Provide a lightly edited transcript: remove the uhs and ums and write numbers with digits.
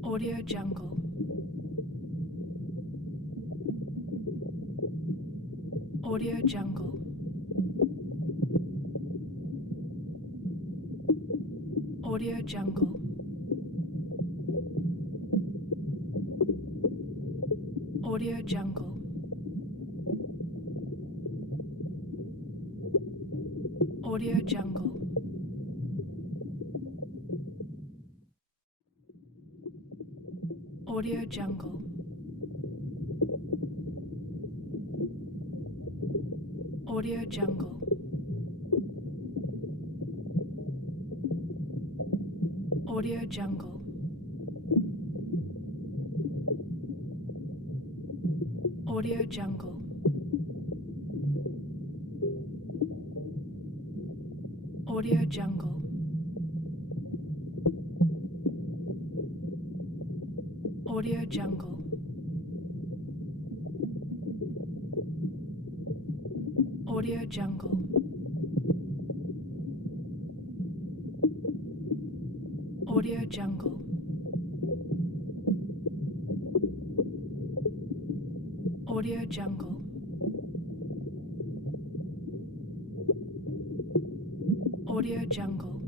Audio Jungle. Audio Jungle. Audio Jungle. Audio Jungle. Audio Jungle. Audio Jungle. Audio Jungle. Audio Jungle. Audio Jungle. Audio Jungle. Audio Jungle. Audio Jungle. Audio Jungle. Audio Jungle. Audio Jungle.